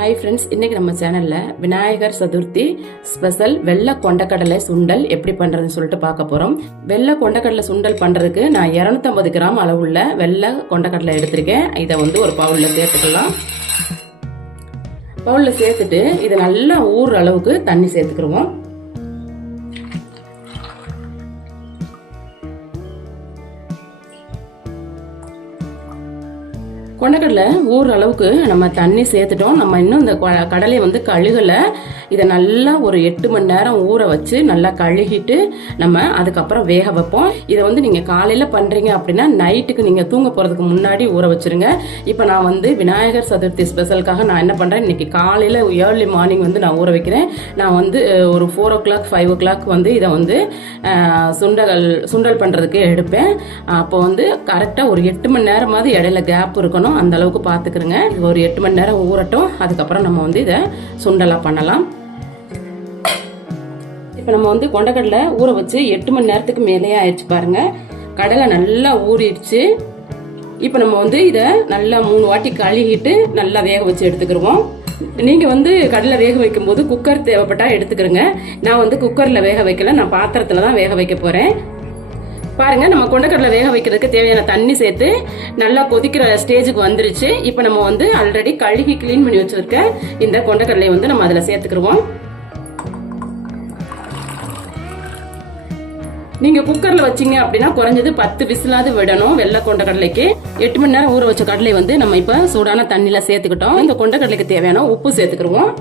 Hi friends இன்னைக்கு நம்ம சேனலில் விநாயகர் சதுர்த்தி ஸ்பெஷல் வெள்ளை கொண்டக்கடலை சுண்டல் எப்படி பண்ணுறதுன்னு சொல்லிட்டு பார்க்க போகிறோம் வெள்ளை கொண்டக்கடலை சுண்டல் பண்ணுறதுக்கு நான் 250 கிராம் அளவுள்ள வெள்ளை கொண்டக்கடலை எடுத்திருக்கேன். இதை வந்து ஒரு பவுலில் சேர்த்துக்கலாம். பவுலில் சேர்த்துட்டு இதை நல்லா ஊறுற அளவுக்கு தண்ணி சேர்த்துக்கிருவோம் கொண்டக்கடலை ஊறுற அளவுக்கு நம்ம தண்ணி சேர்த்துட்டோம். நம்ம இன்னும் இந்த கடலையை வந்து கழுகலை. இதை நல்லா ஒரு எட்டு மணி நேரம் ஊற வச்சு நல்லா கழுகிட்டு நம்ம அதுக்கப்புறம் வேக வைப்போம். இதை வந்து நீங்கள் காலையில் பண்ணுறீங்க அப்படின்னா நைட்டுக்கு நீங்கள் தூங்க போகிறதுக்கு முன்னாடி ஊற வச்சிருங்க. இப்போ நான் வந்து விநாயகர் சதுர்த்தி ஸ்பெஷலுக்காக நான் என்ன பண்ணுறேன் இன்றைக்கி காலையில் ஏர்லி மார்னிங் வந்து நான் ஊற வைக்கிறேன். நான் வந்து ஒரு four o'clock five o'clock வந்து இதை வந்து சுண்டல் சுண்டல் பண்ணுறதுக்கு எடுப்பேன். அப்போ வந்து கரெக்டாக ஒரு எட்டு மணி நேரமாவது இடையில கேப் இருக்கணும். அந்த அளவுக்கு பார்த்துக்கிறங்க ஒரு எட்டு மணி நேரம் ஊறட்டும். அதுக்கப்புறம் நம்ம வந்து இதை சுண்டலாக பண்ணலாம். இப்போ நம்ம வந்து கொண்டக்கடலை ஊற வச்சு எட்டு மணி நேரத்துக்கு மேலேயே ஆயிடுச்சு பாருங்க. கடலை நல்லா ஊறிடுச்சு. இப்போ நம்ம வந்து இதை நல்லா மூணு வாட்டி கழுகிட்டு நல்லா வேக வச்சு எடுத்துக்கிருவோம். நீங்கள் வந்து கடலை வேக வைக்கும் போது குக்கர் தேவைப்பட்டா எடுத்துக்கிறங்க நான் வந்து குக்கரில் வேக வைக்கல. நான் பாத்திரத்தில் தான் வேக வைக்க போகிறேன் பாருங்க நம்ம கொண்டக்கடலை வேக வைக்கிறதுக்கு தேவையான தண்ணி சேர்த்து நல்லா கொதிக்கிற ஸ்டேஜுக்கு வந்துருச்சு. இப்போ நம்ம வந்து ஆல்ரெடி கழுகி க்ளீன் பண்ணி வச்சிருக்க இந்த கொண்டக்கடலையை வந்து நம்ம அதில் சேர்த்துக்கிடுவோம். நீங்கள் குக்கரில் வச்சீங்க அப்படின்னா குறைஞ்சது பத்து விசிலாவது விடணும் வெள்ளை கொண்ட கடலைக்கு எட்டு மணி நேரம் ஊற வச்ச கடலை வந்து நம்ம இப்போ சூடான தண்ணியில் சேர்த்துக்கிட்டோம். இந்த கொண்ட கடலைக்கு தேவையான உப்பு சேர்த்துக்கிடுவோம்.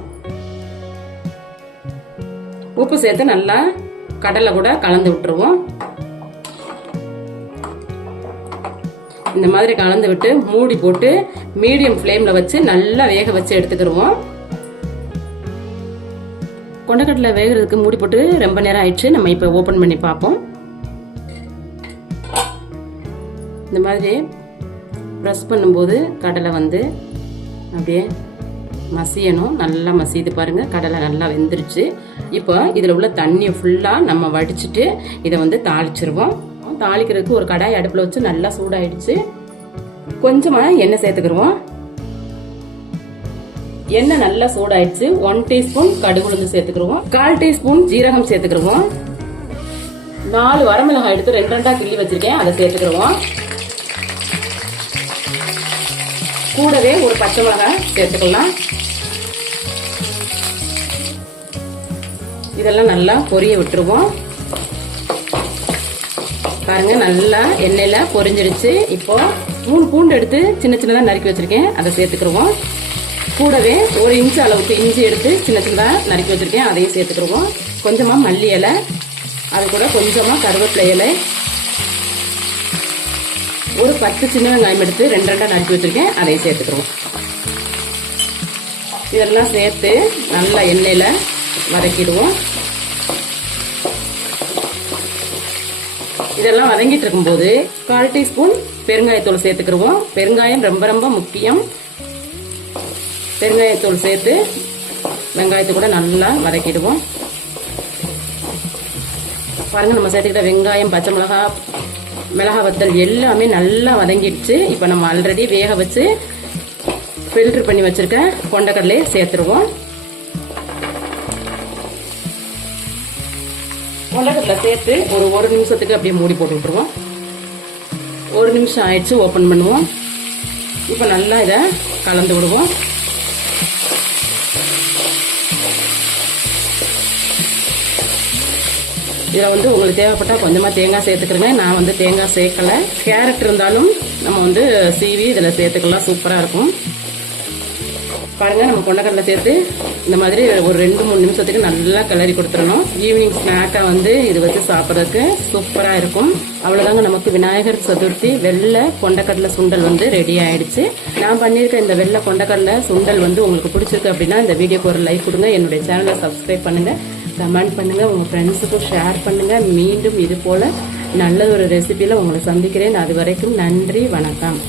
உப்பு சேர்த்து நல்லா கடலை கூட கலந்து விட்டுருவோம். இந்த மாதிரி கலந்து விட்டு மூடி போட்டு மீடியம் ஃப்ளேமில் வச்சு நல்லா வேக வச்சு எடுத்துக்கிடுவோம் கொண்டக்கடலை வேகிறதுக்கு மூடி போட்டு ரொம்ப நேரம் ஆயிடுச்சு. நம்ம இப்போ ஓப்பன் பண்ணி பார்ப்போம். இந்த மாதிரி ப்ரெஸ் பண்ணும்போது கடலை வந்து அப்படியே மசியணும். நல்லா மசியுது பாருங்கள் கடலை நல்லா வெந்துருச்சு. இப்போ இதில் உள்ள தண்ணியை ஃபுல்லாக நம்ம வடிச்சிட்டு இதை வந்து தாளிச்சிருவோம். தாளிக்கிறதுக்கு ஒரு கடாய் அடுப்பில் வச்சு நல்லா சூடாயிடுச்சு. கொஞ்சமாக எண்ணெய் சேர்த்துக்கிருவோம். எண்ணெய் நல்லா சூடாயிடுச்சு. ஒன் டீஸ்பூன் கடுகு உளுந்து சேர்த்துக்கிருவோம். கால் டீஸ்பூன் ஜீரகம் சேர்த்துக்கிருவோம். நாலு வரமிளகாய் எடுத்து ரெண்டு ரெண்டாக கிள்ளி வச்சுருக்கேன். அதை சேர்த்துக்கிருவோம். கூடவே ஒரு பச்சை மிளகாய் சேர்த்துக்கலாம். இதெல்லாம் நல்லா பொரிய விட்டுருவோம். பாருங்க நல்லா எண்ணெயில பொரிஞ்சிடுச்சு. இப்போ மூணு பூண்டு எடுத்து சின்ன சின்னதா நறுக்கி வச்சிருக்கேன். அதை சேர்த்துக்கிருவோம். கூடவே ஒரு இன்ச்சு அளவுக்கு இஞ்சி எடுத்து சின்ன சின்னதாக நறுக்கி வச்சிருக்கேன். அதையும் சேர்த்துக்கிருவோம். கொஞ்சமாக மல்லி இலை. அது கூட கொஞ்சமாக கருவேப்பிலை இலை. ஒரு பத்து சின்ன வெங்காயம் எடுத்து ரெண்டு ரெண்டாக நறுக்கி வச்சிருக்கேன். அதையும் சேர்த்துக்கிருவோம். இதெல்லாம் சேர்த்து நல்லா எண்ணெயில் வதக்கிடுவோம். இதெல்லாம் வதங்கிட்டு இருக்கும்போது கால் டீஸ்பூன் பெருங்காயத்தூள் சேர்த்துக்கிருவோம். பெருங்காயம் ரொம்ப ரொம்ப முக்கியம். பெருங்காயத்தூள் சேர்த்து வெங்காயத்தை கூட நல்லா வதக்கிடுவோம். பாருங்க நம்ம சேர்த்துக்கிட்ட வெங்காயம் பச்சை மிளகா மிளகா வத்தல் எல்லாமே நல்லா வதங்கிடுச்சு. இப்போ நம்ம ஆல்ரெடி வேக வச்சு ஃபில்ட்ரு பண்ணி வச்சுருக்க கொண்டக்கடலையை சேர்த்துருவோம். உலகத்தில் சேர்த்து ஒரு ஒரு நிமிஷத்துக்கு அப்படியே மூடி போட்டு விட்டுருவோம். ஒரு நிமிஷம் ஆயிடுச்சு ஓப்பன் பண்ணுவோம். இப்போ நல்லா இதை கலந்து விடுவோம். இதில் வந்து உங்களுக்கு தேவைப்பட்டால் கொஞ்சமாக தேங்காய் சேர்த்துக்கிறேங்க நான் வந்து தேங்காய் சேர்க்கலை. கேரட் இருந்தாலும் நம்ம வந்து சீவி இதில் சேர்த்துக்கலாம். சூப்பராக இருக்கும். பாருங்க நம்ம கொண்டக்கடலை சேர்த்து இந்த மாதிரி ஒரு ரெண்டு மூணு நிமிஷத்துக்கு நல்லா கிளறி கொடுத்துடணும். ஈவினிங் ஸ்நாக்காக வந்து இது வச்சு சாப்பிட்றதுக்கு சூப்பராக இருக்கும். அவ்வளோதாங்க நமக்கு விநாயகர் சதுர்த்தி வெள்ளை கொண்டக்கடலை சுண்டல் வந்து ரெடி ஆயிடுச்சு. நான் பண்ணியிருக்க இந்த வெள்ளை கொண்டக்கடலை சுண்டல் வந்து உங்களுக்கு பிடிச்சிருக்கு அப்படின்னா இந்த வீடியோக்கு ஒரு லைக் கொடுங்க. என்னுடைய சேனலை சப்ஸ்கிரைப் பண்ணுங்கள் கமெண்ட் பண்ணுங்கள் உங்கள் ஃப்ரெண்ட்ஸுக்கும் ஷேர் பண்ணுங்கள் மீண்டும் இது போல் நல்ல ஒரு ரெசிபியில் உங்களை சந்திக்கிறேன். அது வரைக்கும் நன்றி வணக்கம்.